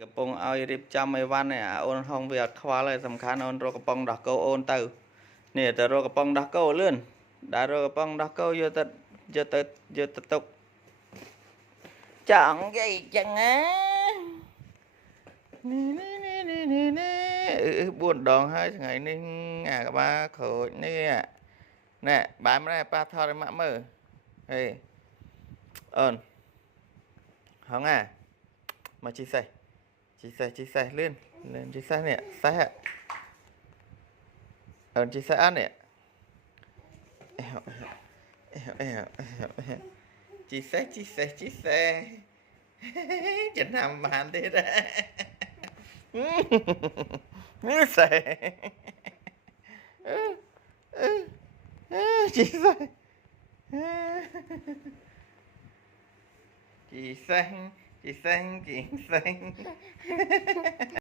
កំពុងឲ្យរៀបចំអីវ៉ាន់នេះអូនហងវាអត់ខ្វល់ទេសំខាន់អូនរកកំប៉ុងដោះគោអូនទៅនេះទៅរកកំប៉ុងដោះគោលឿនដែលរកកំប៉ុងដោះគោយកទៅទុកចង់និយាយចឹងណានេះ4 ដងហើយថ្ងៃនេះអាក្បាលក្រូចនេះណែបែរមកប៉ាថតឲ្យម៉ាក់មើលហេអូនហងមកជីសេះជីសេះលឿនជីសេះនេះសេះអូនជីសេះអត់នេះជីសេះចំណាំបានទៀតនេះសេះជីសេះជីសេះ